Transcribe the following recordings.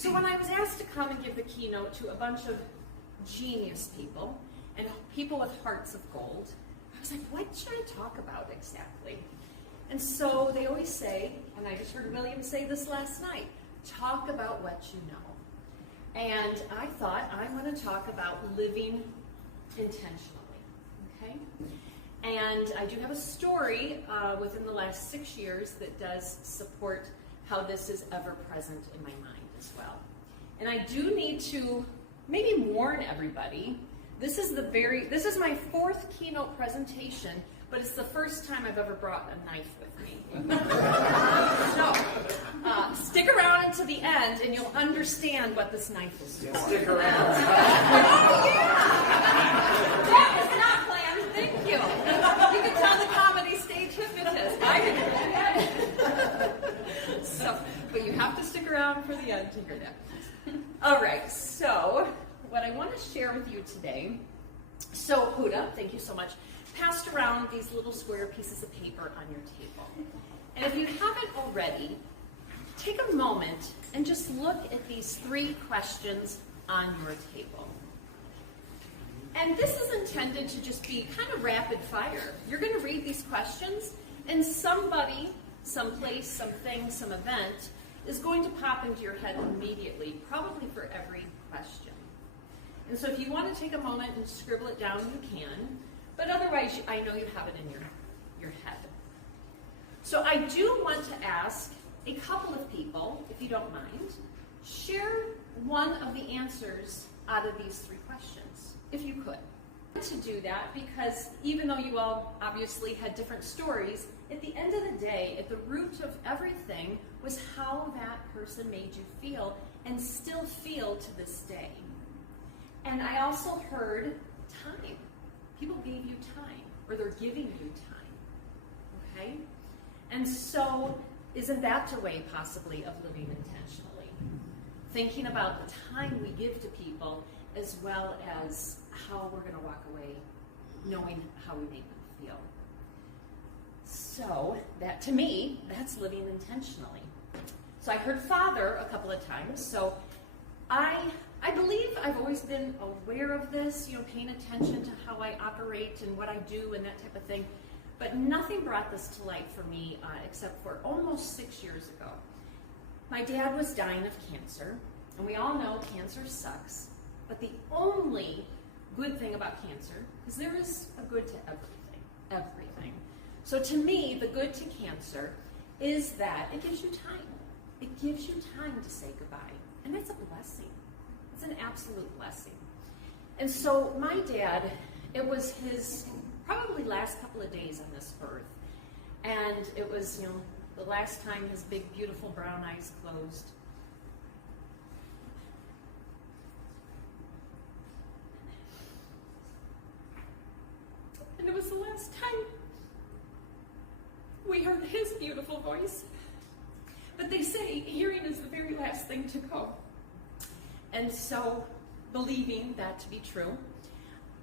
So when I was asked to come and give the keynote to a bunch of genius people and people with hearts of gold, I was like, what should I talk about exactly? And so they always say, and I just heard William say this last night, talk about what you know. And I thought I'm going to talk about living intentionally, okay? And I do have a story within the last 6 years that does support how this is ever present in my mind as well. And I do need to maybe warn everybody, this is my 4th keynote presentation, but it's the first time I've ever brought a knife with me. So, stick around until the end and you'll understand what this knife is for. Yeah, stick around. Oh, yeah! That was not planned. Thank you. You can tell the comedy stage hypnotist. I can do that. So, but you have to stick around for the end to hear that. All right, so what I want to share with you today, so Huda, thank you so much, passed around these little square pieces of paper on your table. And if you haven't already, take a moment and just look at these 3 questions on your table. And this is intended to just be kind of rapid fire. You're going to read these questions, and somebody, someplace, something, some event is going to pop into your head immediately, probably for every question. And so if you want to take a moment and scribble it down, you can. But otherwise, I know you have it in your head. So I do want to ask a couple of people, if you don't mind, share one of the answers out of these 3 questions, if you could. To do that, because even though you all obviously had different stories, at the end of the day, at the root of everything was how that person made you feel and still feel to this day. And I also heard time. People gave you time, or they're giving you time, okay? And so, isn't that a way possibly of living intentionally? Thinking about the time we give to people as well as how we're going to walk away knowing how we make them feel. So, that to me, that's living intentionally. So I heard Father a couple of times, so I believe I've always been aware of this, paying attention to how I operate and what I do and that type of thing. But nothing brought this to light for me except for almost 6 years ago. My dad was dying of cancer, and we all know cancer sucks. But the only good thing about cancer is there is a good to everything. So to me, the good to cancer is that it gives you time. It gives you time to say goodbye. And that's a blessing. It's an absolute blessing. And so my dad, it was his probably last couple of days on this earth. And it was, the last time his big, beautiful brown eyes closed. And it was the last time we heard his beautiful voice. But they say hearing is the very last thing to go. And so, believing that to be true,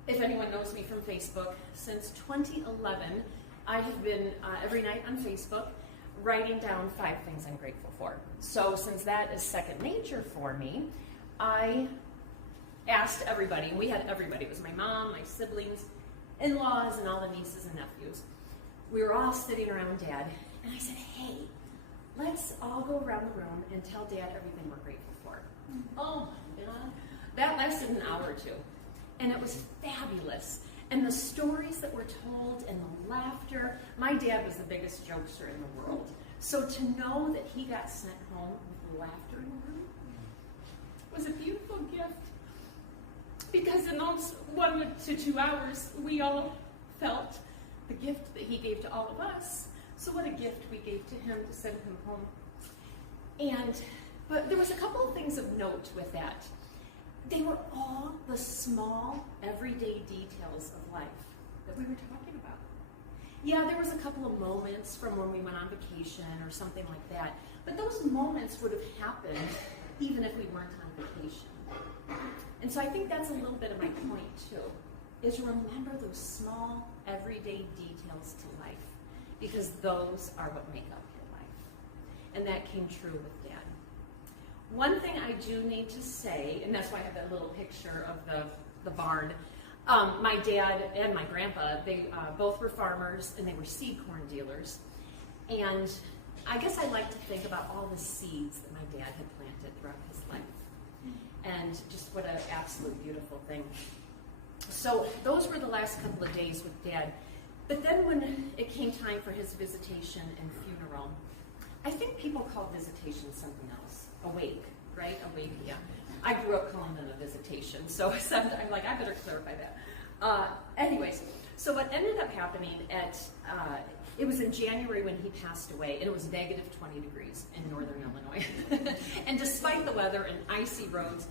if anyone knows me from Facebook, since 2011, I have been every night on Facebook writing down 5 things I'm grateful for. So since that is second nature for me, I asked everybody, and we had everybody, it was my mom, my siblings, in-laws, and all the nieces and nephews. We were all sitting around Dad, and I said, hey, let's all go around the room and tell Dad everything we're grateful for. Oh my God. That lasted an hour or 2. And it was fabulous. And the stories that were told and the laughter, my dad was the biggest jokester in the world. So to know that he got sent home with laughter in the room was a beautiful gift. Because in those 1 to 2 hours, we all felt the gift that he gave to all of us. So what a gift we gave to him to send him home. But there was a couple of things of note with that. They were all the small, everyday details of life that we were talking about. Yeah, there was a couple of moments from when we went on vacation or something like that, but those moments would have happened even if we weren't on vacation. And so I think that's a little bit of my point too, is remember those small, everyday details to life, because those are what make up your life. And that came true with Dad. one thing I do need to say, and that's why I have that little picture of the barn. My dad and my grandpa, they both were farmers, and they were seed corn dealers. And I guess I like to think about all the seeds that my dad had planted throughout his life. And just what an absolute beautiful thing. So those were the last couple of days with Dad. But then when it came time for his visitation and funeral, I think people call visitation something else. A wake, right? A wake, yeah. I grew up calling them a visitation, so I'm like, I better clarify that. Anyways, so what ended up happening it was in January when he passed away, and it was negative 20 degrees in northern Illinois. And despite the weather and icy roads,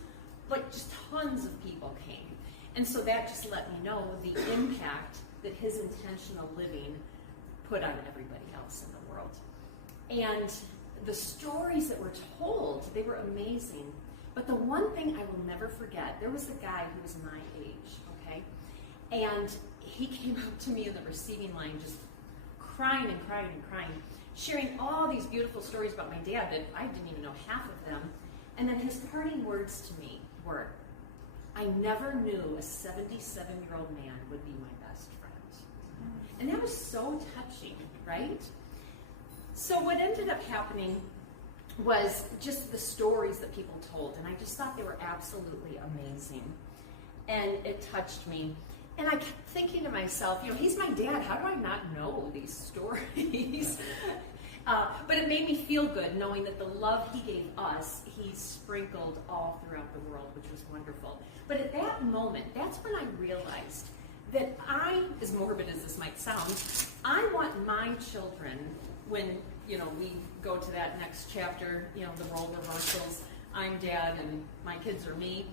like just tons of people came. And so that just let me know the impact that his intentional living put on everybody else in the world. And the stories that were told, they were amazing. But the one thing I will never forget, there was a guy who was my age, okay? And he came up to me in the receiving line just crying and crying and crying, sharing all these beautiful stories about my dad that I didn't even know half of them. And then his parting words to me were, I never knew a 77-year-old man would be my best friend. And that was so touching, right? So what ended up happening was just the stories that people told, and I just thought they were absolutely amazing. And it touched me. And I kept thinking to myself, he's my dad. How do I not know these stories? But it made me feel good knowing that the love he gave us, he sprinkled all throughout the world, which was wonderful. But at that moment, that's when I realized that as morbid as this might sound, I want my children, when we go to that next chapter, the role reversals, I'm dad and my kids are me,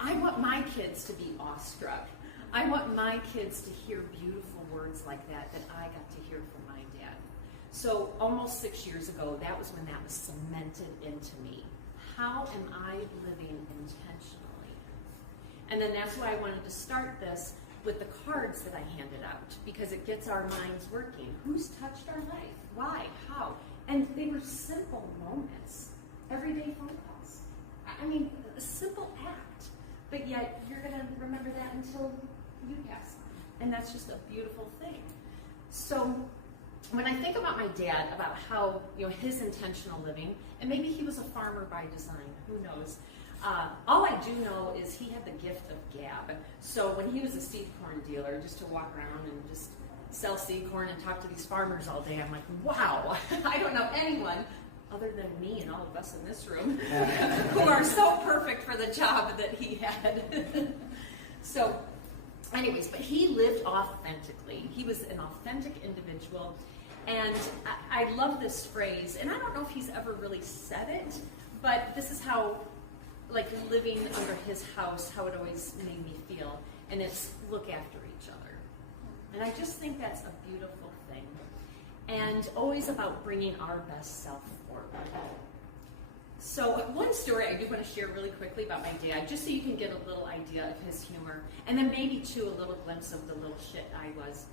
I want my kids to be awestruck. I want my kids to hear beautiful words like that I got to hear from my dad. So almost 6 years ago, that was when that was cemented into me. How am I living intentionally? And then that's why I wanted to start this with the cards that I handed out, because it gets our minds working. Who's touched our life? Why? How? And they were simple moments, everyday phone calls. I mean, a simple act, but yet you're going to remember that until you pass on. And that's just a beautiful thing. So when I think about my dad, about how, his intentional living, and maybe he was a farmer by design, who knows? All I do know is he had the gift of gab. So when he was a seed corn dealer, just to walk around and just sell seed corn and talk to these farmers all day, I'm like, wow, I don't know anyone other than me and all of us in this room who are so perfect for the job that he had. So anyways, but he lived authentically. He was an authentic individual. And I love this phrase, and I don't know if he's ever really said it, but this is how, like, living under his house, how it always made me feel. And it's look after each other. And I just think that's a beautiful thing. And always about bringing our best self forward. So one story I do want to share really quickly about my dad, just so you can get a little idea of his humor, and then maybe too a little glimpse of the little shit I was.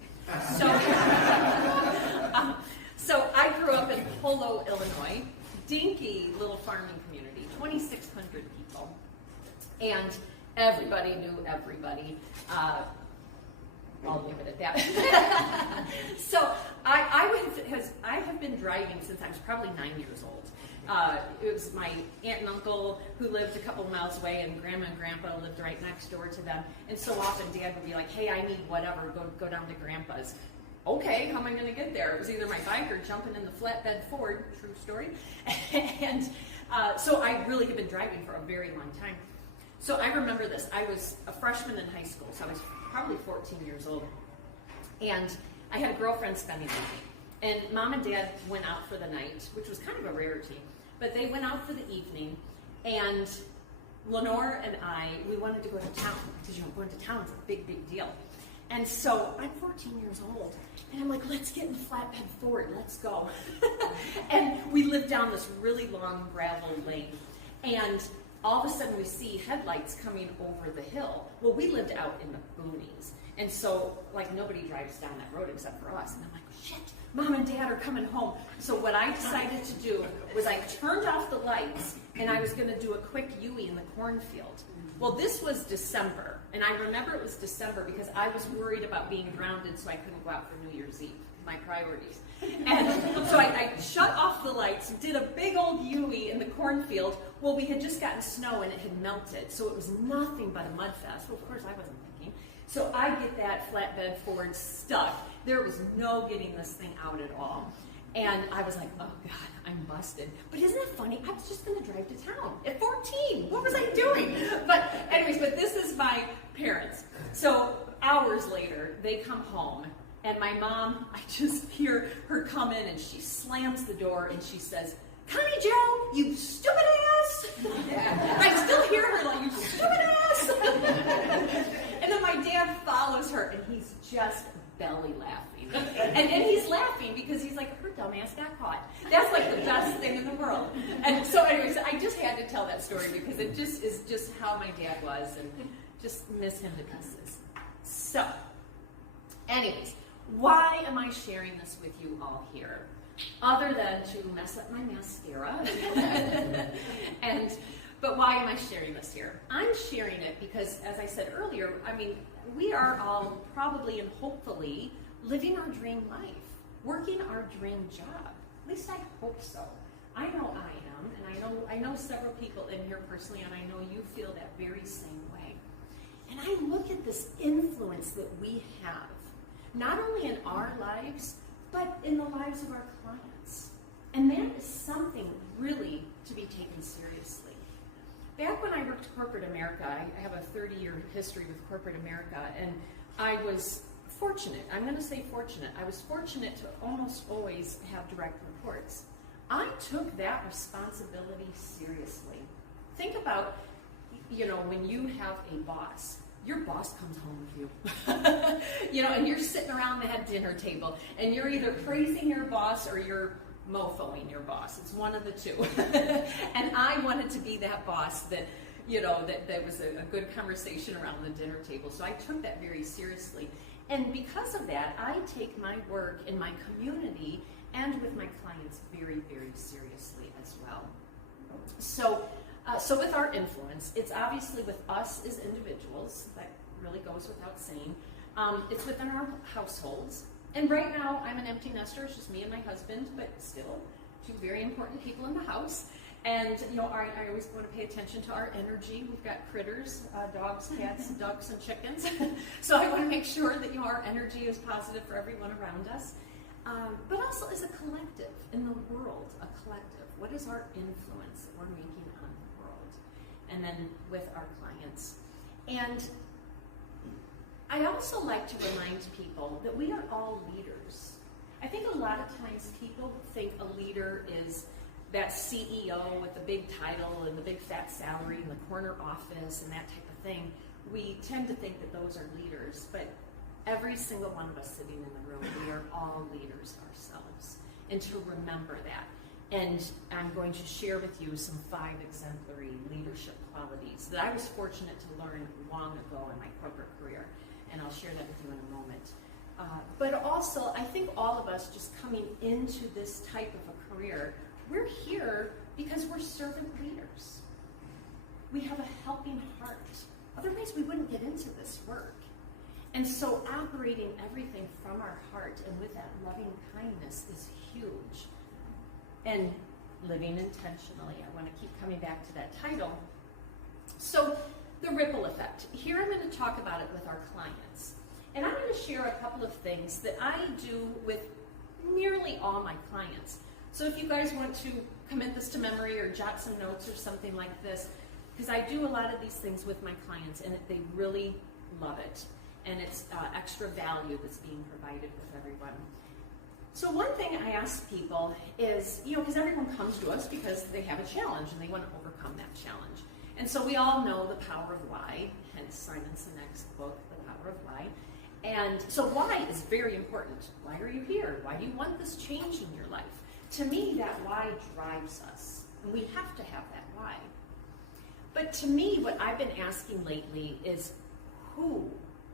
So I grew up in Polo, Illinois, dinky little farming community, 2,600 people, and everybody knew everybody. I'll leave it at that. So I have been driving since I was probably 9 years old. It was my aunt and uncle who lived a couple miles away, and grandma and grandpa lived right next door to them. And so often dad would be like, hey, I need whatever, go down to grandpa's. Okay, how am I going to get there? It was either my bike or jumping in the flatbed Ford, true story. And so I really have been driving for a very long time. So I remember this. I was a freshman in high school, so I was probably 14 years old. And I had a girlfriend spending the night. And mom and dad went out for the night, which was kind of a rarity. But they went out for the evening, and Lenore and I, we wanted to go to town, because going to town is a big, big deal. And so I'm 14 years old, and I'm like, let's get in the flatbed Ford, let's go. And we lived down this really long gravel lane, and all of a sudden we see headlights coming over the hill. Well, we lived out in the boonies, and so like nobody drives down that road except for us. And I'm like, shit, mom and dad are coming home. So what I decided to do was I turned off the lights and I was going to do a quick Yui in the cornfield. Well, this was December, and I remember it was December because I was worried about being grounded, so I couldn't go out for New Year's Eve, my priorities. And so I shut off the lights, did a big old Yui in the cornfield. Well, we had just gotten snow and it had melted, so it was nothing but a mud fest. Well, of course, I wasn't thinking. So I get that flatbed Ford stuck. There was no getting this thing out at all. And I was like, oh God, I'm busted. But isn't it funny? I was just going to drive to town at 14. What was I doing? But anyways, but this is my parents. So hours later, they come home. And my mom, I just hear her come in and she slams the door and she says, Connie Joe, you stupid ass. I still hear her like, you stupid ass. And then my dad follows her and he's just belly laughing. And he's laughing because he's like, her dumb ass got caught. That's like the best thing in the world. And so anyways, I just had to tell that story because it just is just how my dad was and just miss him to pieces. So, anyways, why am I sharing this with you all here? Other than to mess up my mascara. But why am I sharing this here? I'm sharing it because, as I said earlier, I mean, we are all probably and hopefully living our dream life, working our dream job. At least I hope so. I know I am, and I know several people in here personally, and I know you feel that very same way. And I look at this influence that we have, not only in our lives, but in the lives of our clients. And that is something really to be taken seriously. Back when I worked corporate America, I have a 30-year history with corporate America, and I was fortunate. I'm going to say fortunate. I was fortunate to almost always have direct reports. I took that responsibility seriously. Think about, when you have a boss. Your boss comes home with you, and you're sitting around that dinner table, and you're either praising your boss or you're mofoing your boss. It's one of the two. And I wanted to be that boss that, that was a good conversation around the dinner table. So I took that very seriously. And because of that, I take my work in my community and with my clients very, very seriously as well. So with our influence, it's obviously with us as individuals, that really goes without saying. It's within our households. And right now, I'm an empty nester. It's just me and my husband, but still two very important people in the house. And, I always want to pay attention to our energy. We've got critters, dogs, cats, ducks, and chickens. So I want to make sure that, our energy is positive for everyone around us. But also as a collective, in the world, a collective. What is our influence that we're making on the world? And then with our clients. And I also like to remind people that we are all leaders. I think a lot of times people think a leader is that CEO with the big title and the big fat salary and the corner office and that type of thing. We tend to think that those are leaders, but every single one of us sitting in the room, we are all leaders ourselves. And to remember that. And I'm going to share with you some 5 exemplary leadership qualities that I was fortunate to learn long ago in my corporate career. And I'll share that with you in a moment. But also, I think all of us just coming into this type of a career, we're here because we're servant leaders. We have a helping heart. Otherwise, we wouldn't get into this work. And so operating everything from our heart and with that loving kindness is huge. And living intentionally. I want to keep coming back to that title. So the ripple effect. Here I'm going to talk about it with our clients. And I'm going to share a couple of things that I do with nearly all my clients. So if you guys want to commit this to memory or jot some notes or something like this, because I do a lot of these things with my clients and they really love it. And it's extra value that's being provided with everyone. So one thing I ask people is, because everyone comes to us because they have a challenge and they want to overcome that challenge. And so we all know the power of why, hence Simon Sinek's book, The Power of Why. And so why is very important. Why are you here? Why do you want this change in your life? To me, that why drives us. And we have to have that why. But to me, what I've been asking lately is, who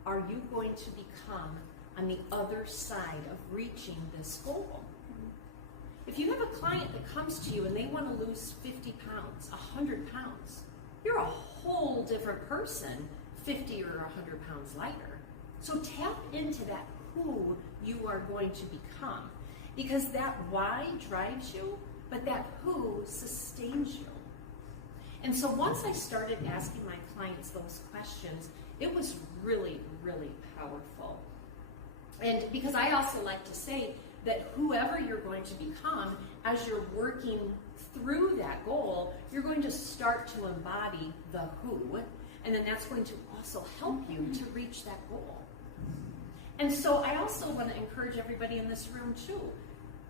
are you going to become on the other side of reaching this goal? if you have a client that comes to you and they want to lose 50 pounds, 100 pounds, you're a whole different person 50 or 100 pounds lighter. So tap into that who you are going to become, because that why drives you, but that who sustains you. And so once I started asking my clients those questions, it was really, really powerful. And because I also like to say that whoever you're going to become, as you're working through that goal, you're going to start to embody the who, and then that's going to also help you to reach that goal. And so I also want to encourage everybody in this room too.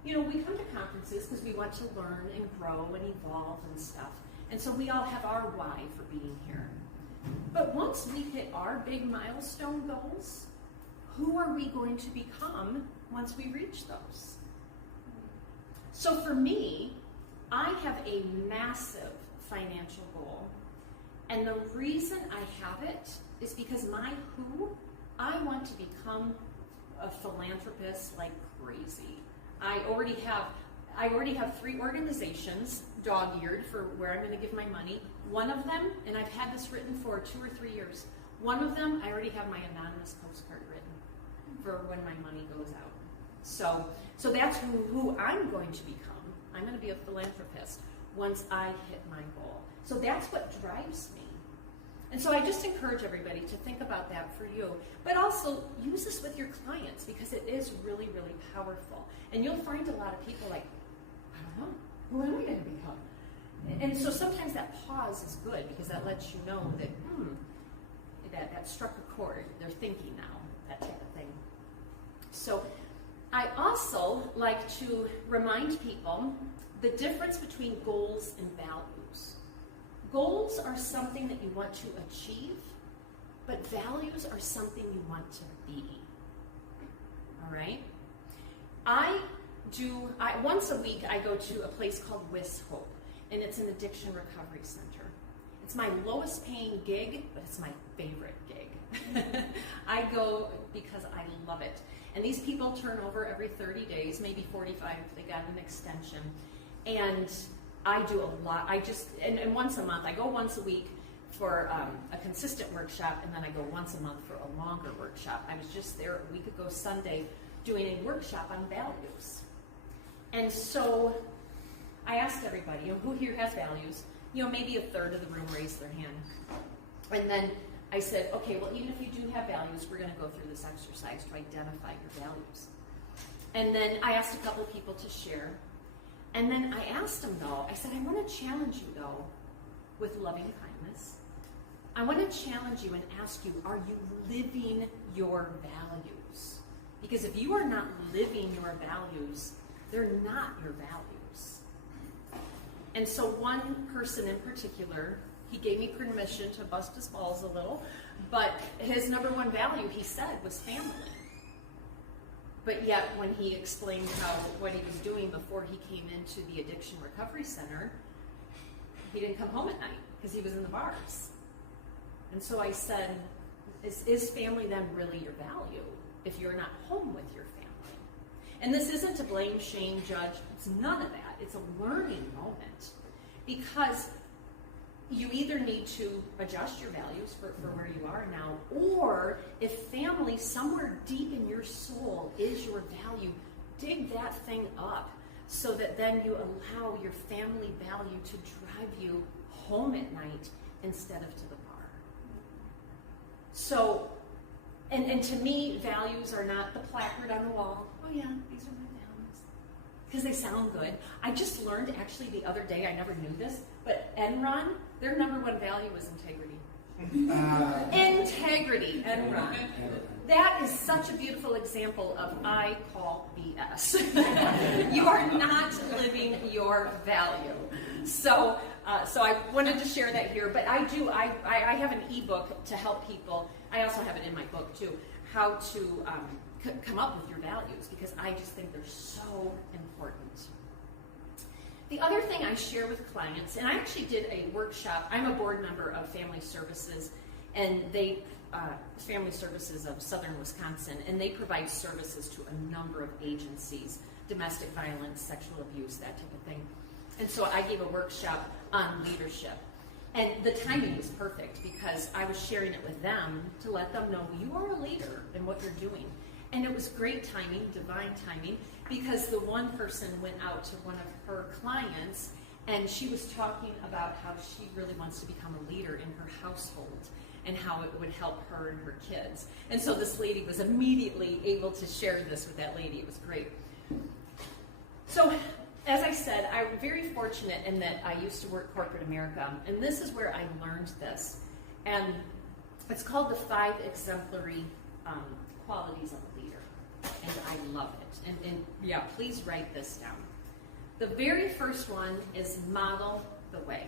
You know, we come to conferences because we want to learn and grow and evolve and stuff. And so we all have our why for being here. But once we hit our big milestone goals, who are we going to become once we reach those? So for me, I have a massive financial goal. And the reason I have it is because my who, I want to become a philanthropist like crazy. I already have 3 organizations dog-eared for where I'm going to give my money. One of them, and I've had this written for 2 or 3 years, one of them I already have my anonymous postcard written for when my money goes out. So that's who I'm going to become. I'm going to be a philanthropist once I hit my goal. So that's what drives me. And so I just encourage everybody to think about that for you. But also use this with your clients, because it is really, really powerful. And you'll find a lot of people like, I don't know, who am I going to become? And so sometimes that pause is good, because that lets you know that, that struck a chord. They're thinking now, that type of thing. So I also like to remind people the difference between goals and values. Goals are something that you want to achieve, but values are something you want to be. All right? Once a week, I go to a place called Wiss Hope, and it's an addiction recovery center. It's my lowest paying gig, but it's my favorite gig. I go because I love it. And these people turn over every 30 days, maybe 45 if they got an extension. And I do a lot. And once a month, I go once a week for a consistent workshop, and then I go once a month for a longer workshop. I was just there a week ago Sunday doing a workshop on values. And so I asked everybody, who here has values? Maybe a third of the room raised their hand. And then I said, okay, well, even if you do have values, we're going to go through this exercise to identify your values. And then I asked a couple of people to share. And then I asked them, though, I said, I want to challenge you, though, with loving kindness. I want to challenge you and ask you, are you living your values? Because if you are not living your values, they're not your values. And so one person in particular, he gave me permission to bust his balls a little, but his number one value, he said, was family. But yet, when he explained what he was doing before he came into the addiction recovery center, he didn't come home at night because he was in the bars. And so I said, is family then really your value if you're not home with your family? And this isn't to blame, shame, judge. It's none of that. It's a learning moment, because you either need to adjust your values for where you are now, or if family somewhere deep in your soul is your value, dig that thing up so that then you allow your family value to drive you home at night instead of to the bar. So, and to me, values are not the placard on the wall. Oh yeah, these are my values. Because they sound good. I just learned actually the other day, I never knew this, but Enron, their number one value is integrity. Integrity, Enron. That is such a beautiful example of I call BS. You are not living your value. So I wanted to share that here, but I have an ebook to help people. I also have it in my book too, how to come up with your values, because I just think they're so important. The other thing I share with clients, and I actually did a workshop. I'm a board member of Family Services, and Family Services of Southern Wisconsin, and they provide services to a number of agencies domestic violence, sexual abuse, that type of thing. And so I gave a workshop on leadership. And the timing was perfect because I was sharing it with them to let them know you are a leader in what you're doing. And it was great timing, divine timing, because the one person went out to one of her clients and she was talking about how she really wants to become a leader in her household and how it would help her and her kids. And so this lady was immediately able to share this with that lady. It was great. So, as I said, I'm very fortunate in that I used to work corporate America, and this is where I learned this. And it's called the 5 exemplary qualities of a leader, and I love it. And yeah, please write this down. The very first one is model the way.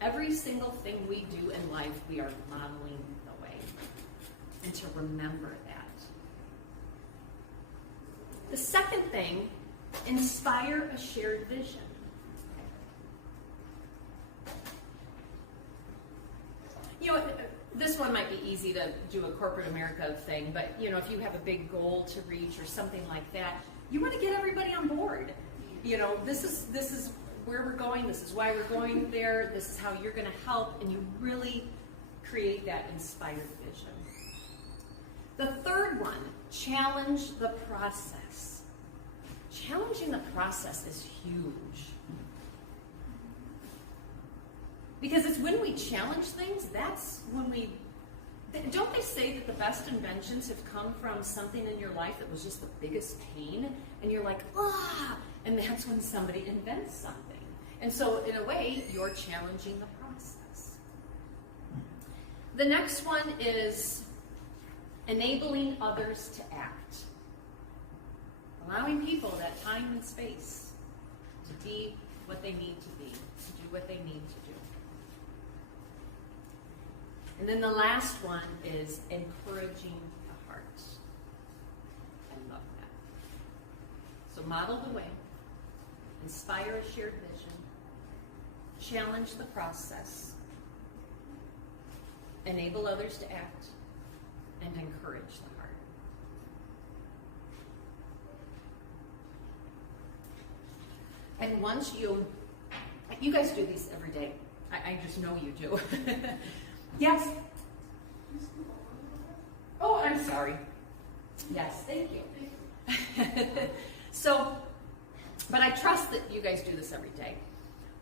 Every single thing we do in life, we are modeling the way, and to remember that. The second thing, inspire a shared vision. You know, this one might be easy to do a corporate America thing, but you know, if you have a big goal to reach or something like that, you want to get everybody on board. You know, this is where we're going, this is why we're going there, this is how you're going to help, and you really create that inspired vision. The third one, challenge the process. Challenging the process is huge. Because it's when we challenge things, that's when we... Don't they say that the best inventions have come from something in your life that was just the biggest pain? And you're like, ah! And that's when somebody invents something. And so, in a way, you're challenging the process. The next one is enabling others to act. Allowing people that time and space to be what they need to be, to do what they need to do. And then the last one is encouraging the heart. I love that. So model the way, inspire a shared vision, challenge the process, enable others to act, and encourage the heart. And once you guys do these every day. I just know you do. Yes? Oh, I'm sorry. Yes, thank you. So, but I trust that you guys do this every day.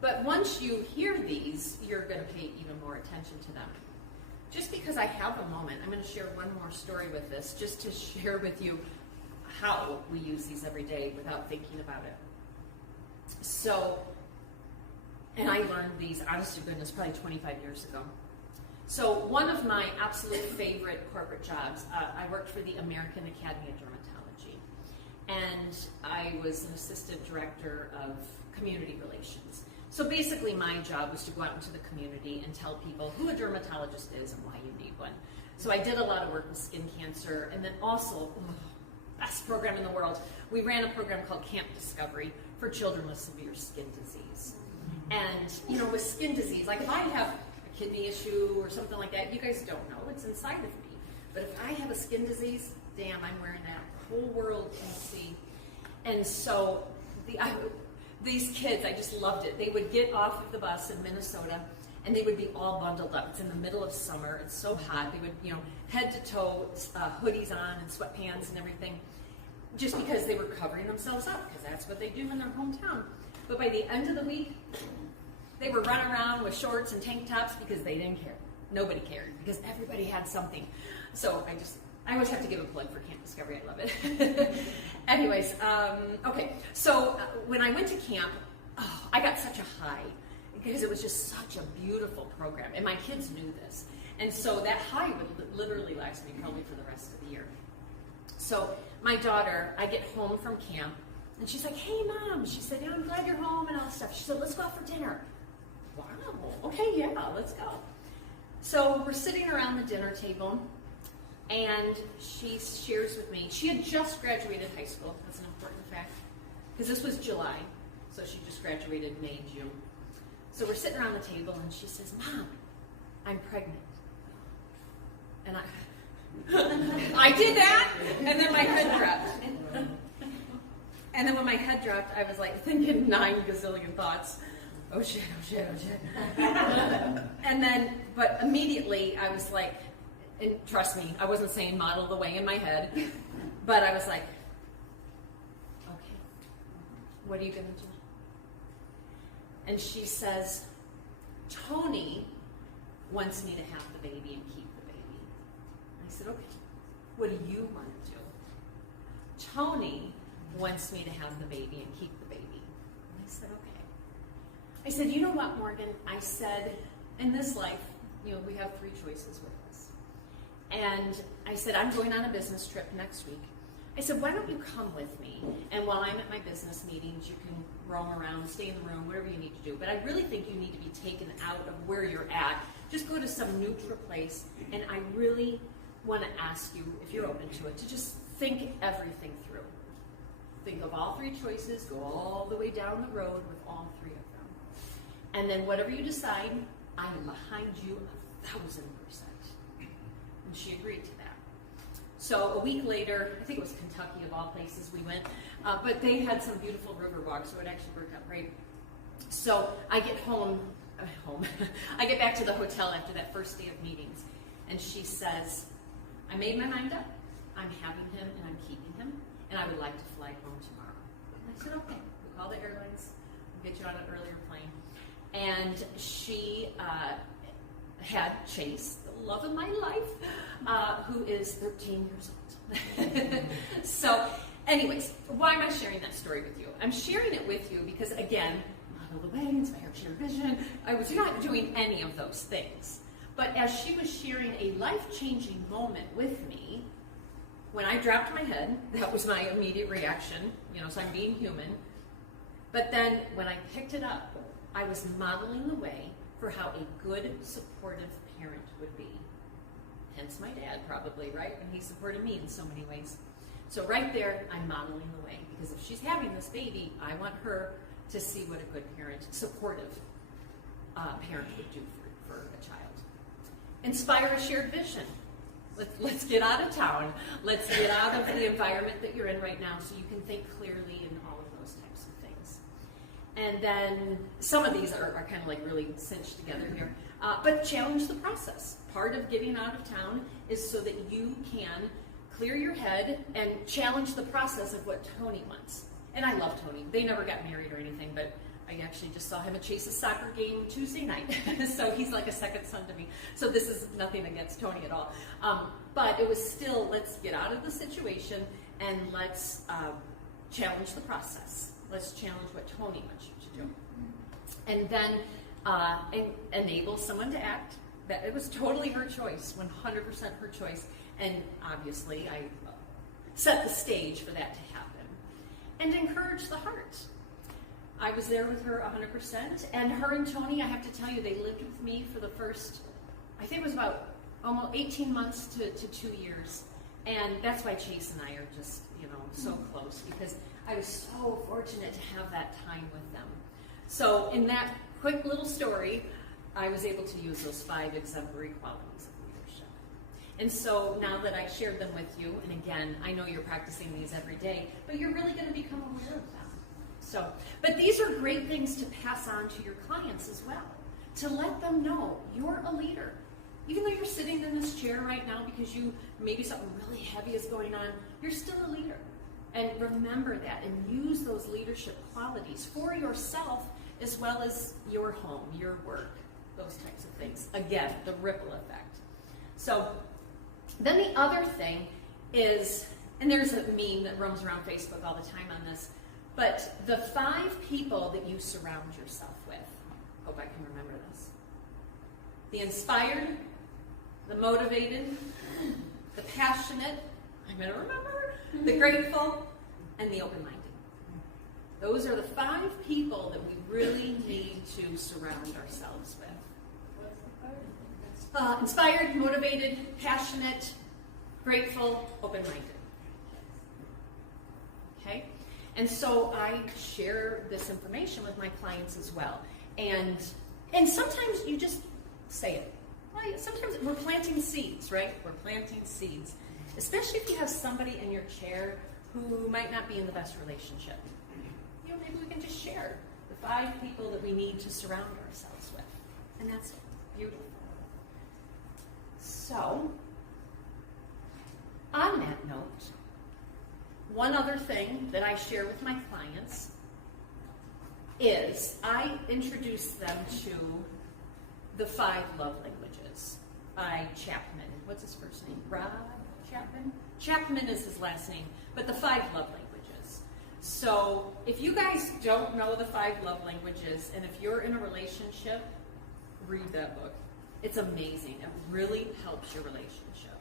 But once you hear these, you're going to pay even more attention to them. Just because I have a moment, I'm going to share one more story with this, just to share with you how we use these every day without thinking about it. So, and I learned these, honest to goodness, probably 25 years ago. So one of my absolute favorite corporate jobs, I worked for the American Academy of Dermatology. And I was an assistant director of community relations. So basically my job was to go out into the community and tell people who a dermatologist is and why you need one. So I did a lot of work with skin cancer, and then also, best program in the world, we ran a program called Camp Discovery for children with severe skin disease. And, you know, with skin disease, like if I have a kidney issue or something like that, you guys don't know, it's inside of me. But if I have a skin disease, damn, I'm wearing that. The whole world can see. And so these kids, I just loved it. They would get off of the bus in Minnesota, and they would be all bundled up. It's in the middle of summer. It's so hot. They would, you know, head to toe, hoodies on and sweatpants and everything, just because they were covering themselves up, because that's what they do in their hometown. But by the end of the week, they were running around with shorts and tank tops because they didn't care. Nobody cared, because everybody had something. So I always have to give a plug for Camp Discovery. I love it. Anyways, okay. So when I went to camp, I got such a high because it was just such a beautiful program, and my kids knew this. And so that high would literally last me probably for the rest of the year. So my daughter, I get home from camp, and she's like, "Hey, Mom," she said, "I'm glad you're home and all that stuff." She said, "Let's go out for dinner." Wow. Okay, yeah, let's go. So we're sitting around the dinner table, and she shares with me, she had just graduated high school. That's an important fact, because this was July, so she just graduated May, June. So we're sitting around the table, and she says, "Mom, I'm pregnant." And I did that, and then my head dropped. And then when my head dropped, I was like thinking 9 gazillion thoughts. Oh shit, oh shit, oh shit. And then, but immediately I was like, and trust me, I wasn't saying model the way in my head, but I was like, okay, what are you gonna do? And she says, Tony wants me to have the baby and keep the baby. I said, okay, what do you want to do? Tony wants me to have the baby and keep the baby. And I said, okay. I said, you know what, Morgan? I said, in this life, we have 3 choices with us. And I said, I'm going on a business trip next week. I said, why don't you come with me? And while I'm at my business meetings, you can roam around, stay in the room, whatever you need to do. But I really think you need to be taken out of where you're at. Just go to some neutral place. And I really want to ask you, if you're open to it, to just think everything through. Think of all 3 choices, go all the way down the road with all 3 of them. And then whatever you decide, I am behind you 1,000%. And she agreed to that. So a week later, I think it was Kentucky of all places we went, but they had some beautiful river walks, so it actually worked out great. So I get I get back to the hotel after that first day of meetings, and she says, I made my mind up. I'm having him and I'm keeping him, and I would like to fly home tomorrow. And I said, okay. We call the airlines, we'll get you on an earlier plane. And she had Chase, the love of my life, who is 13 years old. So anyways, why am I sharing that story with you? I'm sharing it with you because, again, model the way, inspire, share vision. I was not doing any of those things. But as she was sharing a life-changing moment with me, when I dropped my head, that was my immediate reaction, so I'm being human. But then when I picked it up, I was modeling the way for how a good, supportive parent would be. Hence my dad, probably, right? And he supported me in so many ways. So right there, I'm modeling the way. Because if she's having this baby, I want her to see what a good parent, supportive parent would do for a child. Inspire a shared vision. Let's get out of town. Let's get out of the environment that you're in right now so you can think clearly and all of those types of things. And then some of these are kind of like really cinched together here. But challenge the process. Part of getting out of town is so that you can clear your head and challenge the process of what Tony wants. And I love Tony. They never got married or anything, but I actually just saw him at Chase's soccer game Tuesday night. So he's like a second son to me. So this is nothing against Tony at all. But it was still, let's get out of the situation and let's challenge the process. Let's challenge what Tony wants you to do. And then enable someone to act. That it was totally her choice, 100% her choice. And obviously I set the stage for that to happen. And encourage the heart. I was there with her 100%, and her and Tony, I have to tell you, they lived with me for the first, I think it was about almost 18 months to 2 years. And that's why Chase and I are just, so close, because I was so fortunate to have that time with them. So in that quick little story, I was able to use those 5 exemplary qualities of leadership. And so now that I shared them with you, and again, I know you're practicing these every day, but you're really going to become aware of them. So, but these are great things to pass on to your clients as well, to let them know you're a leader. Even though you're sitting in this chair right now because maybe something really heavy is going on, you're still a leader. And remember that and use those leadership qualities for yourself as well as your home, your work, those types of things. Again, the ripple effect. So then the other thing is, and there's a meme that roams around Facebook all the time on this, but the 5 people that you surround yourself with, hope I can remember this. The inspired, the motivated, the passionate, I'm going to remember, the grateful, and the open-minded. Those are the 5 people that we really need to surround ourselves with. What's the 5? Inspired, motivated, passionate, grateful, open-minded. Okay? And so I share this information with my clients as well. And sometimes you just say it. Right? Sometimes we're planting seeds, right? We're planting seeds. Especially if you have somebody in your chair who might not be in the best relationship. You know, maybe we can just share the 5 people that we need to surround ourselves with. And that's beautiful. So, on that note, one other thing that I share with my clients is I introduce them to the 5 love languages by Chapman. What's his first name? Rob Chapman? Chapman is his last name, but the 5 love languages. So if you guys don't know the 5 love languages, and if you're in a relationship, read that book. It's amazing. It really helps your relationship.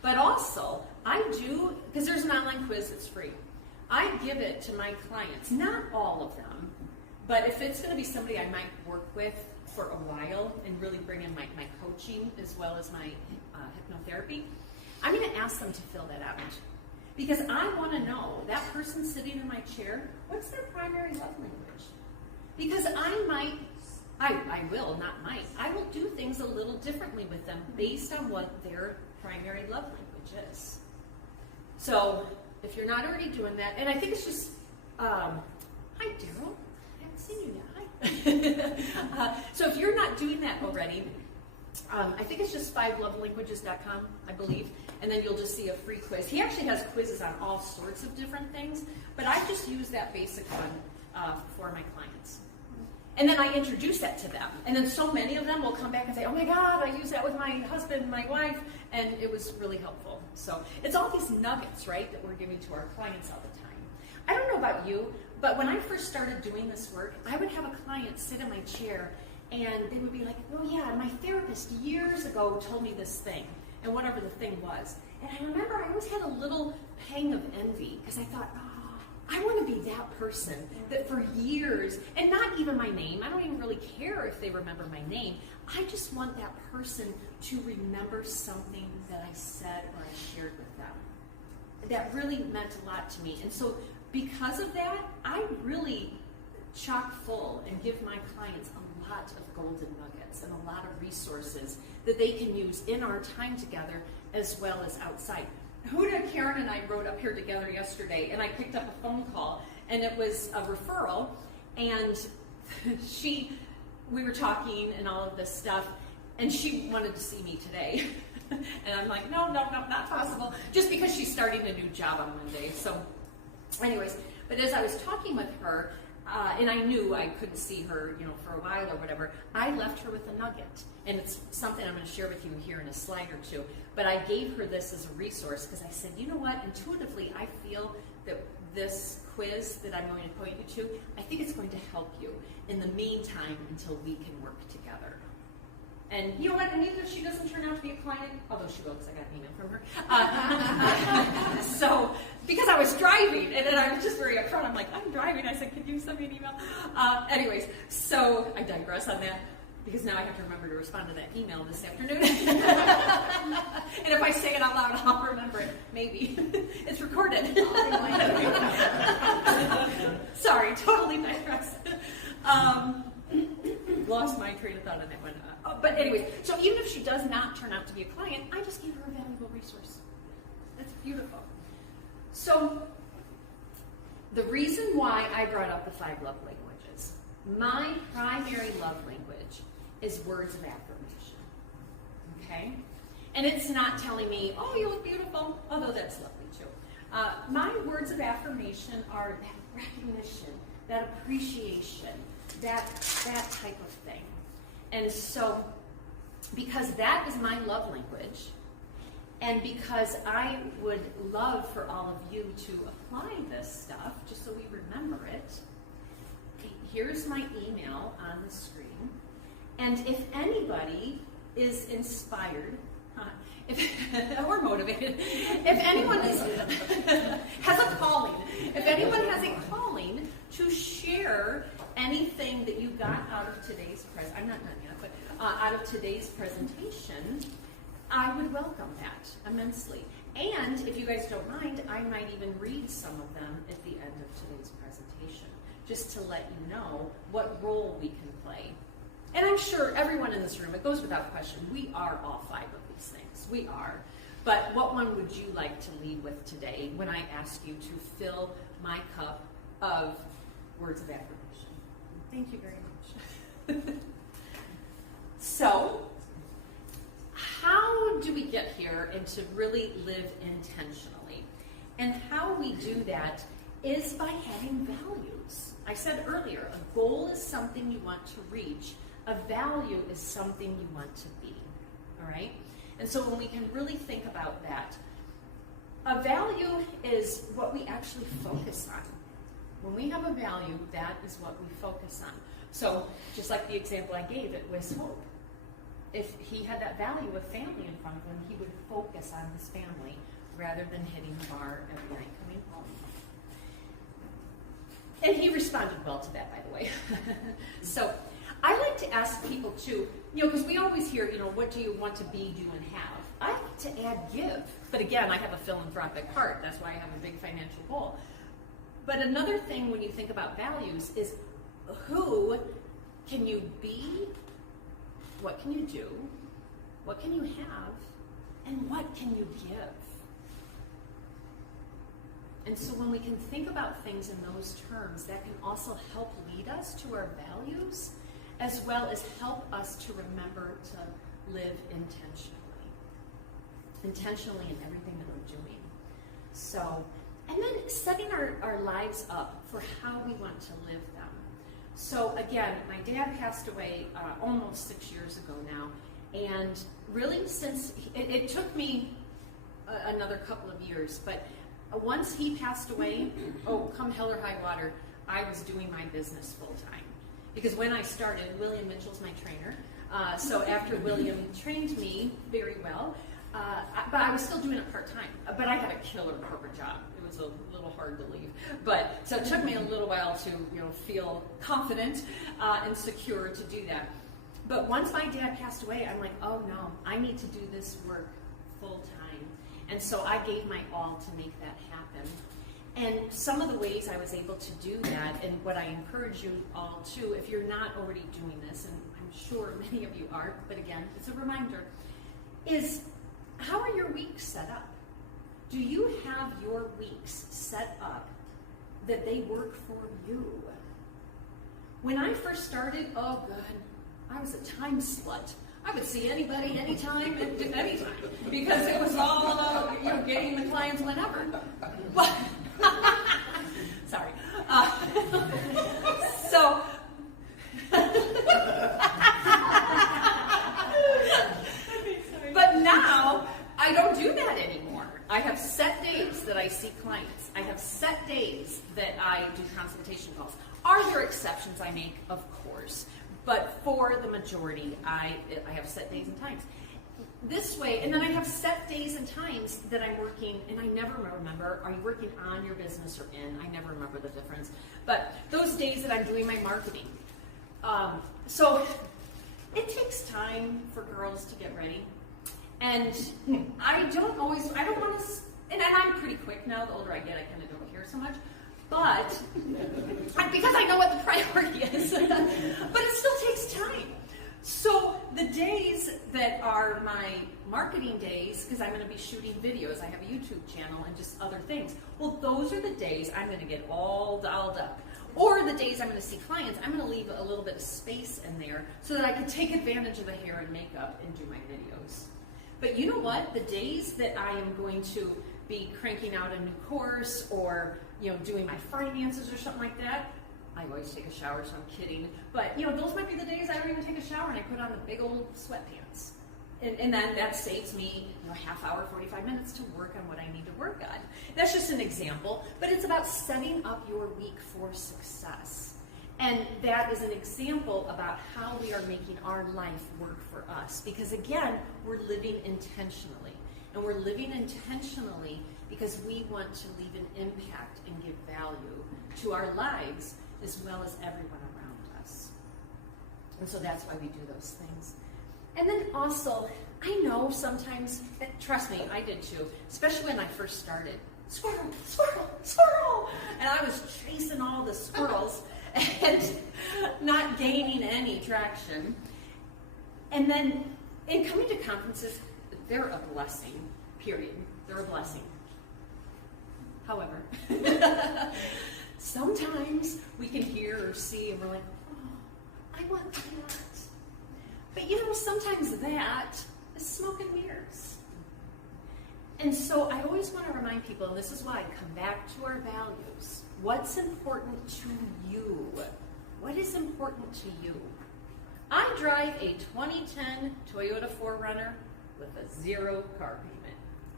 But also, I do, because there's an online quiz that's free, I give it to my clients, not all of them, but if it's going to be somebody I might work with for a while and really bring in my coaching as well as my hypnotherapy, I'm going to ask them to fill that out. Because I want to know, that person sitting in my chair, what's their primary love language? Because I will do things a little differently with them based on what their primary love language is. So, if you're not already doing that, and I think it's just, hi Daryl, I haven't seen you yet, hi. So if you're not doing that already, I think it's just 5lovelanguages.com, I believe, and then you'll just see a free quiz. He actually has quizzes on all sorts of different things, but I just use that basic one for my clients. And then I introduce that to them. And then so many of them will come back and say, oh my God, I use that with my husband, my wife, and it was really helpful. So it's all these nuggets, right, that we're giving to our clients all the time. I don't know about you, but when I first started doing this work, I would have a client sit in my chair and they would be like, oh yeah, my therapist years ago told me this thing, and whatever the thing was. And I remember I always had a little pang of envy because I thought, oh, I want to be that person that for years, and not even my name, I don't even really care if they remember my name, I just want that person to remember something that I said or I shared with them. That really meant a lot to me. And so because of that, I really chock full and give my clients a lot of golden nuggets and a lot of resources that they can use in our time together as well as outside. Huda, Karen, and I rode up here together yesterday, and I picked up a phone call, and it was a referral, and we were talking and all of this stuff, and she wanted to see me today. And I'm like, no, not possible, just because she's starting a new job on Monday. So anyways, but as I was talking with her, and I knew I couldn't see her, for a while or whatever, I left her with a nugget. And it's something I'm going to share with you here in a slide or two. But I gave her this as a resource because I said, you know what, intuitively, I feel that this quiz that I'm going to point you to, I think it's going to help you in the meantime until we can work together. And you know what, and even if she doesn't turn out to be a client, although she will because I got an email from her. So, because I was driving, and then I was just very upfront, I'm like, I'm driving, I said, could you send me an email? Anyways, so I digress on that, because now I have to remember to respond to that email this afternoon. And if I say it out loud, I'll remember it, maybe. It's recorded. Sorry, totally digress. Lost my train of thought on that one. But anyways, so even if she does not turn out to be a client, I just gave her a valuable resource. That's beautiful. So, the reason why I brought up the 5 love languages, my primary love language is words of affirmation. Okay? And it's not telling me, oh, you look beautiful, although that's lovely too. My words of affirmation are that recognition, that appreciation, that type of thing. And so, because that is my love language, and because I would love for all of you to apply this stuff, just so we remember it, here's my email on the screen. And if anybody is inspired, or motivated, if anyone has a calling, if anyone has a calling to share anything that you got out of today's I'm not done yet, but out of today's presentation, I would welcome that immensely. And if you guys don't mind, I might even read some of them at the end of today's presentation, just to let you know what role we can play. And I'm sure everyone in this room, it goes without question, we are all 5 of these things. We are. But what one would you like to lead with today when I ask you to fill my cup of words of affirmation? Thank you very much. So, how do we get here and to really live intentionally? And how we do that is by having values. I said earlier, a goal is something you want to reach. A value is something you want to be. All right? And so when we can really think about that, a value is what we actually focus on. When we have a value, that is what we focus on. So just like the example I gave, it was hope. If he had that value of family in front of him, he would focus on his family rather than hitting the bar every night coming home. And he responded well to that, by the way. So I like to ask people too, because we always hear, what do you want to be, do, and have? I like to add give. But again, I have a philanthropic heart. That's why I have a big financial goal. But another thing when you think about values is who can you be, what can you do, what can you have, and what can you give? And so when we can think about things in those terms, that can also help lead us to our values, as well as help us to remember to live intentionally in everything that we're doing. So, and then setting our lives up for how we want to live them. So again, my dad passed away almost 6 years ago now, and really since, it took me another couple of years, but once he passed away, come hell or high water, I was doing my business full time. Because when I started, William Mitchell's my trainer. So after William trained me very well, but I was still doing it part-time. But I had a killer corporate job. It was a little hard to leave. So it took me a little while to feel confident and secure to do that. But once my dad passed away, I'm like, oh no, I need to do this work full-time. And so I gave my all to make that happen. And some of the ways I was able to do that, and what I encourage you all to, if you're not already doing this, and I'm sure many of you aren't, but again, it's a reminder, is how are your weeks set up? Do you have your weeks set up that they work for you? When I first started, oh God, I was a time slut. I would see anybody, anytime, because it was all about getting the clients whenever. But sorry. So, but now I don't do that anymore. I have set days that I see clients. I have set days that I do consultation calls. Are there exceptions I make? Of course. But for the majority, I have set days and times. This way, and then I have set days and times that I'm working, and I never remember, are you working on your business or in? I never remember the difference. But those days that I'm doing my marketing. So it takes time for girls to get ready. And I don't want to, and I'm pretty quick now, the older I get, I kind of don't care so much. But, because I know what the priority is, but it still takes time. So the days that are my marketing days, because I'm going to be shooting videos, I have a YouTube channel and just other things, well, those are the days I'm going to get all dialed up. Or the days I'm going to see clients, I'm going to leave a little bit of space in there so that I can take advantage of the hair and makeup and do my videos. But you know what? The days that I am going to be cranking out a new course or doing my finances or something like that, I always take a shower, so I'm kidding. But those might be the days I don't even take a shower and I put on the big old sweatpants. And then that saves me a half hour, 45 minutes to work on what I need to work on. That's just an example, but it's about setting up your week for success. And that is an example about how we are making our life work for us. Because again, we're living intentionally. And we're living intentionally because we want to leave an impact and give value to our lives as well as everyone around us. And so that's why we do those things. And then also, I know sometimes, trust me, I did too, especially when I first started. Squirrel, squirrel, squirrel! And I was chasing all the squirrels and not gaining any traction. And then in coming to conferences, they're a blessing. period. They're a blessing. However, sometimes we can hear or see and we're like, oh, I want that. But you know, sometimes that is smoke and mirrors. And so I always want to remind people, and this is why I come back to our values. What's important to you? What is important to you? I drive a 2010 Toyota 4Runner with a 0 car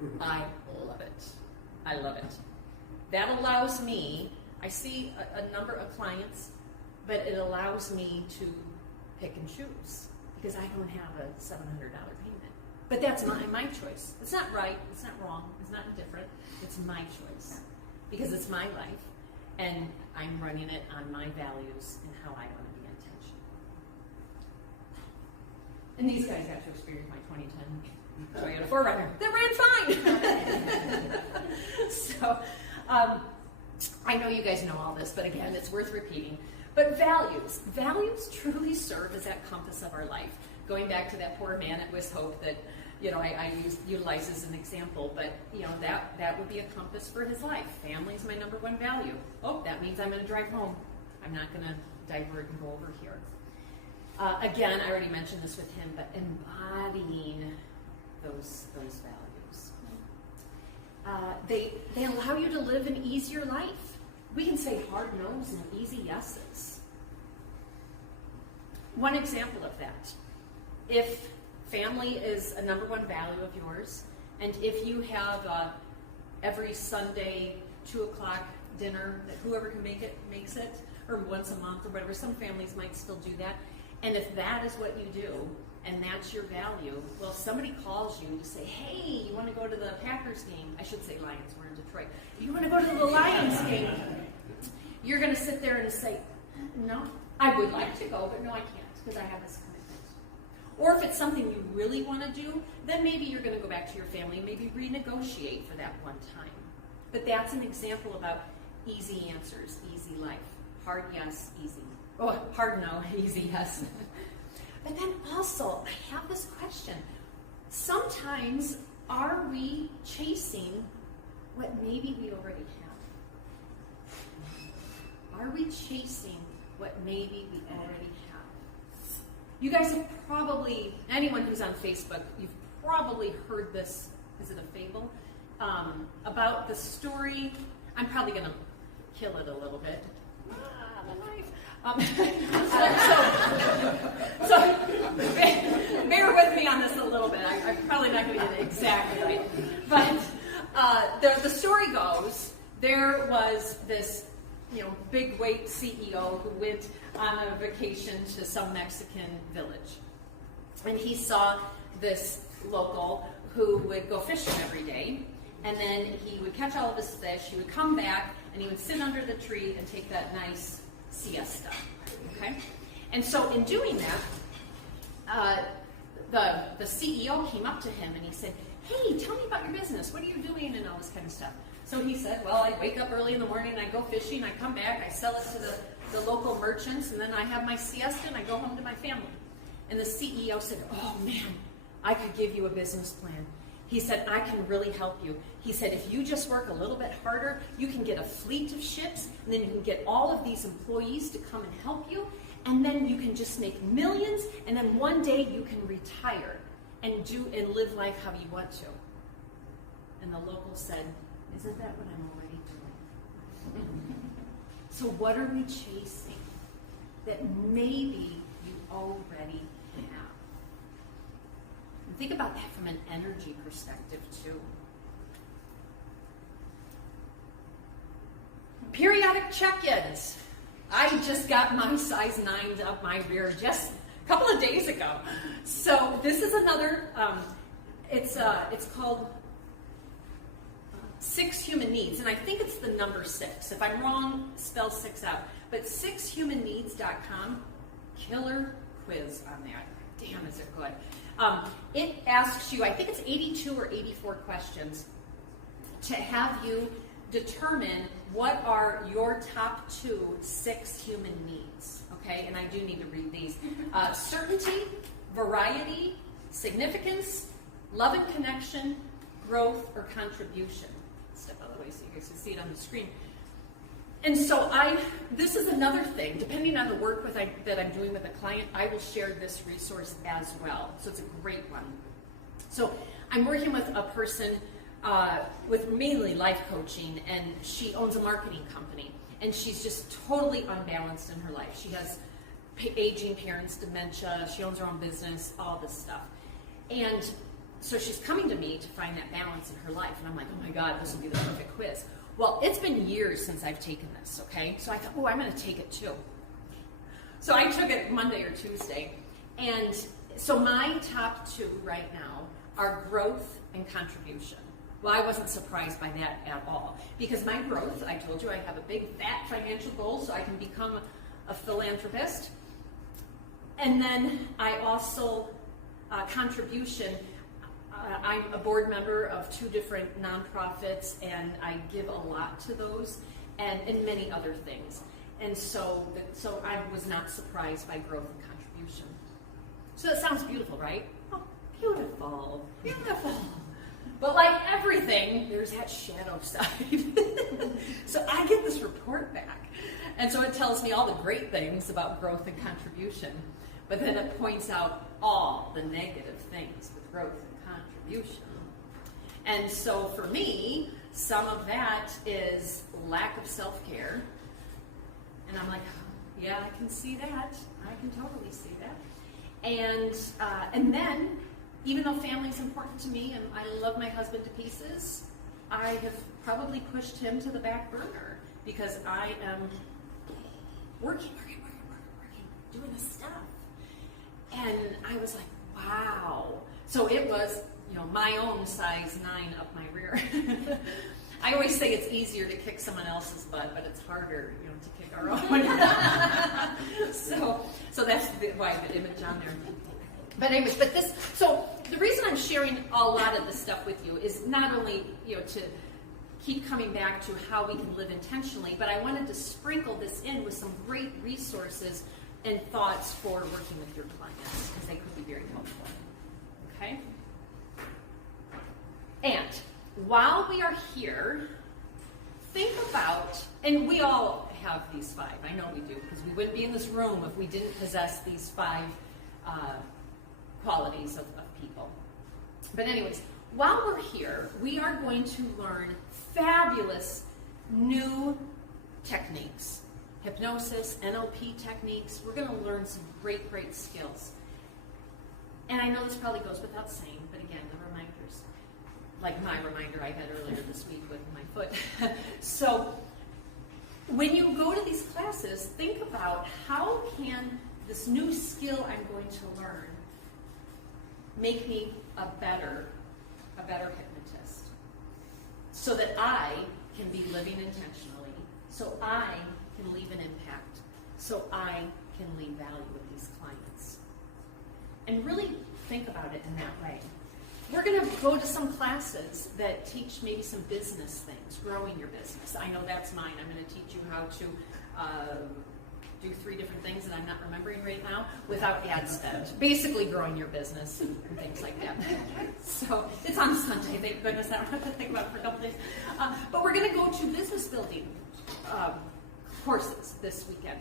payment. I love it. I love it. That allows me, I see a number of clients, but it allows me to pick and choose because I don't have a $700 payment. But that's my choice. It's not right, it's not wrong, it's not indifferent. It's my choice because it's my life and I'm running it on my values and how I want to be intentional. And these guys got to experience my 2010 Toyota 4Runner. That ran fine. So, I know you guys know all this, but again, it's worth repeating. But values truly serve as that compass of our life. Going back to that poor man at Wishope that, you know, I utilize as an example, but you know, that would be a compass for his life. Family is my number one value. Oh, that means I'm going to drive home. I'm not going to divert and go over here. Again, I already mentioned this with him, but embodying those values. They allow you to live an easier life. We can say hard no's and easy yeses. One example of that, if family is a number one value of yours, and if you have every Sunday 2 o'clock dinner that whoever can make it makes it, or once a month or whatever, some families might still do that. And if that is what you do, and that's your value, well, if somebody calls you to say, hey, you want to go to the Packers game? I should say Lions, we're in Detroit. You want to go to the Lions game? You're going to sit there and say, no, I would like to go, but no, I can't, because I have this commitment. Or if it's something you really want to do, then maybe you're going to go back to your family and maybe renegotiate for that one time. But that's an example about easy answers, easy life. Hard yes, easy. Oh, hard no, easy yes. But then also, I have this question. Sometimes, are we chasing what maybe we already have? Are we chasing what maybe we already have? You guys have probably, anyone who's on Facebook, you've probably heard this, is it a fable? About the story, I'm probably going to kill it a little bit. The knife. So bear with me on this a little bit. I'm probably not going to get it exactly right. But the story goes, there was this big weight CEO who went on a vacation to some Mexican village. And he saw this local who would go fishing every day. And then he would catch all of his fish, he would come back, and he would sit under the tree and take that nice siesta. Okay? And so in doing that, the CEO came up to him and he said, hey, tell me about your business. What are you doing and all this kind of stuff? So he said, well, I wake up early in the morning, I go fishing, I come back, I sell it to the local merchants, and then I have my siesta and I go home to my family. And the CEO said, oh man, I could give you a business plan. He said, I can really help you. He said, if you just work a little bit harder, you can get a fleet of ships, and then you can get all of these employees to come and help you, and then you can just make millions, and then one day you can retire and live life how you want to. And the local said, isn't that what I'm already doing? So what are we chasing that maybe you already have? And think about that from an energy perspective too. Periodic check-ins. I just got my size 9 up my rear just a couple of days ago. So this is another, it's called 6 Human Needs, and I think it's the number 6. If I'm wrong, spell 6 out. But 6humanneeds.com, killer quiz on that. Damn, is it good. It asks you, I think it's 82 or 84 questions, to have you determine what are your top 6 human needs. Okay, and I do need to read these. Certainty, variety, significance, love and connection, growth or contribution. Step out of the way so you guys can see it on the screen. And so this is another thing, depending on the work that I'm doing with a client, I will share this resource as well. So it's a great one. So I'm working with a person with mainly life coaching, and she owns a marketing company, and she's just totally unbalanced in her life. She has aging parents, dementia, she owns her own business, all this stuff. And so she's coming to me to find that balance in her life, and I'm like, oh my God, this will be the perfect quiz. Well, it's been years since I've taken this, okay? So I thought, oh, I'm going to take it too. So I took it Monday or Tuesday, and so my top 2 right now are growth and contribution. Well, I wasn't surprised by that at all, because my growth, I told you I have a big fat financial goal so I can become a philanthropist. And then I also, contribution, I'm a board member of 2 different nonprofits, and I give a lot to those, and many other things. And so I was not surprised by growth and contribution. So that sounds beautiful, right? Oh, beautiful, beautiful. But like everything, there's that shadow side. So I get this report back, and so it tells me all the great things about growth and contribution, but then it points out all the negative things with growth and contribution. And so for me, some of that is lack of self-care. And I'm like, oh, yeah, I can see that. I can totally see that. And then, even though family's important to me and I love my husband to pieces, I have probably pushed him to the back burner because I am working, doing this stuff. And I was like, wow. So it was, my own size 9 up my rear. I always say it's easier to kick someone else's butt, but it's harder, to kick our own. So that's why the image on there. But anyways, so the reason I'm sharing a lot of this stuff with you is not only, to keep coming back to how we can live intentionally, but I wanted to sprinkle this in with some great resources and thoughts for working with your clients, because they could be very helpful. Okay? And while we are here, think about, and we all have these 5, I know we do, because we wouldn't be in this room if we didn't possess these 5 qualities of people. But anyways, while we're here, we are going to learn fabulous new techniques. Hypnosis, NLP techniques. We're going to learn some great, great skills. And I know this probably goes without saying, but again, the reminders, like my reminder I had earlier this week with my foot. So when you go to these classes, think about how can this new skill I'm going to learn make me a better hypnotist, so that I can be living intentionally, so I can leave an impact, so I can leave value with these clients. And really think about it in that way. We're going to go to some classes that teach maybe some business things, growing your business. I know that's mine. I'm going to teach you how to do 3 different things that I'm not remembering right now without ad spend. Basically growing your business and things like that. So it's on Sunday, thank goodness. I don't have to think about it for a couple days. But we're going to go to business building courses this weekend.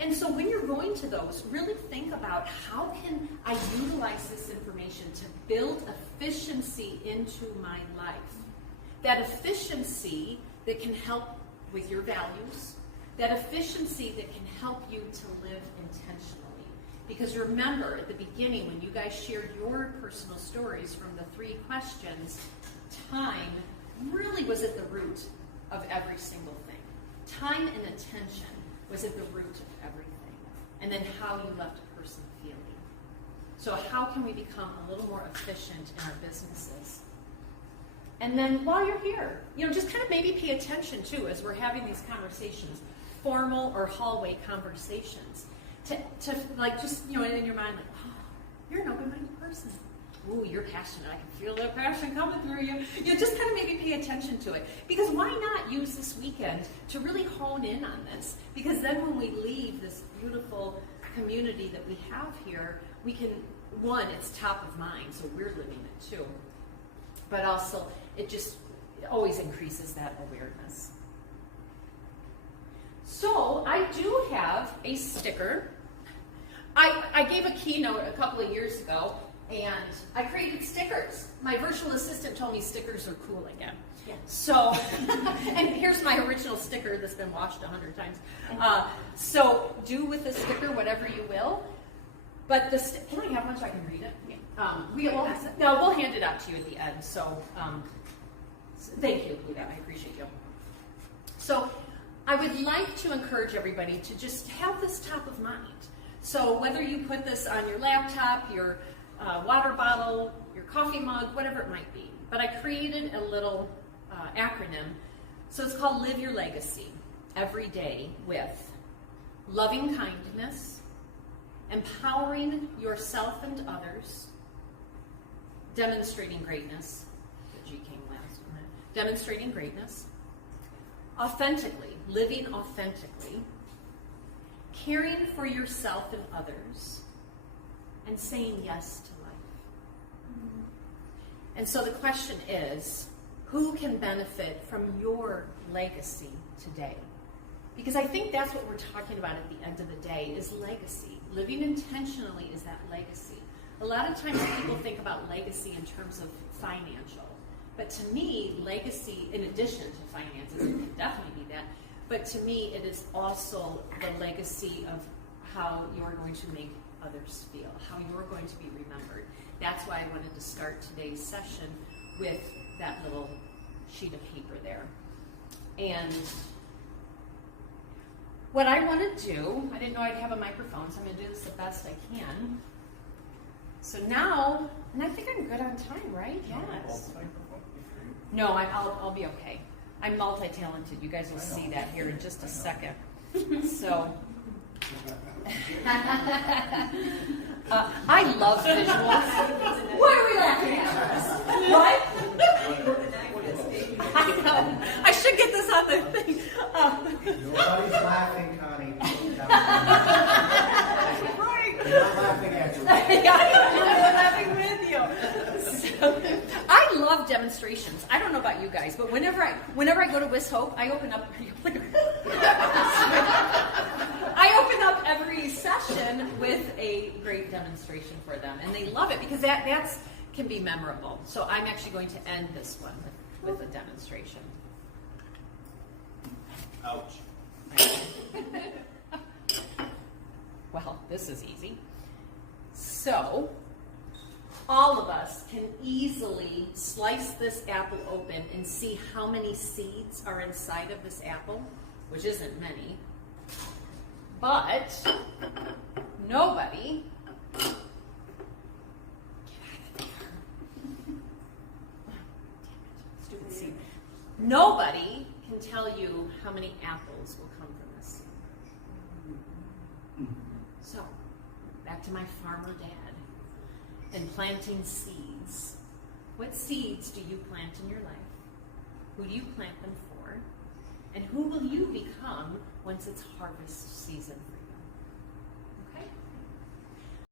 And so when you're going to those, really think about how can I utilize this information to build efficiency into my life. That efficiency that can help with your values, that efficiency that can help you to live intentionally. Because remember, at the beginning, when you guys shared your personal stories from the 3 questions, time really was at the root of every single thing. Time and attention was at the root of everything. And then how you left a person feeling. So how can we become a little more efficient in our businesses? And then while you're here, just kind of maybe pay attention too as we're having these conversations, formal or hallway conversations, to like just, in your mind, like, oh, you're an open-minded person. Ooh, you're passionate. I can feel that passion coming through you. Just kind of maybe pay attention to it. Because why not use this weekend to really hone in on this? Because then when we leave this beautiful community that we have here, we can, one, it's top of mind, so we're living it too. but also it always increases that awareness. So I do have a sticker. I gave a keynote a couple of years ago, and I created stickers. My virtual assistant told me stickers are cool again. Yeah. So, and here's my original sticker that's been washed 100 times. So do with the sticker whatever you will. But can I have one so I can read it? Yeah. We'll hand it out to you at the end. So thank you, Luda. I appreciate you. So I would like to encourage everybody to just have this top of mind. So whether you put this on your laptop, your water bottle, your coffee mug, whatever it might be. But I created a little acronym. So it's called Live Your Legacy every day with loving kindness, empowering yourself and others, demonstrating greatness. The G came last on that. Demonstrating greatness, authentically, living authentically, caring for yourself and others, and saying yes to life. Mm-hmm. And so the question is, who can benefit from your legacy today? Because I think that's what we're talking about at the end of the day, is legacy. Living intentionally is that legacy. A lot of times people think about legacy in terms of financial. But to me, legacy, in addition to finances, it can definitely be that. But to me, it is also the legacy of how you're going to make others feel, how you're going to be remembered. That's why I wanted to start today's session with that little sheet of paper there. And what I want to do, I didn't know I'd have a microphone, so I'm going to do this the best I can. So now, and I think I'm good on time, right? Yes. No, I'll be okay. I'm multi-talented. You guys will see that here in just a second. So, I love visuals. Why are we laughing at? What? I know. I should get this on the thing. Nobody's laughing, Connie. Right. They're not laughing at you. I'm laughing with you. So, I love demonstrations. I don't know about you guys, but whenever I go to Wiss Hope, I open up. I open up every session with a great demonstration for them, and they love it because that can be memorable. So I'm actually going to end this one with a demonstration. Ouch. Well, this is easy. So, all of us can easily slice this apple open and see how many seeds are inside of this apple, which isn't many. But nobody, stupid seed. Nobody can tell you how many apples will come from this seed. So, back to my farmer dad and planting seeds. What seeds do you plant in your life? Who do you plant them for? And who will you become once it's harvest season for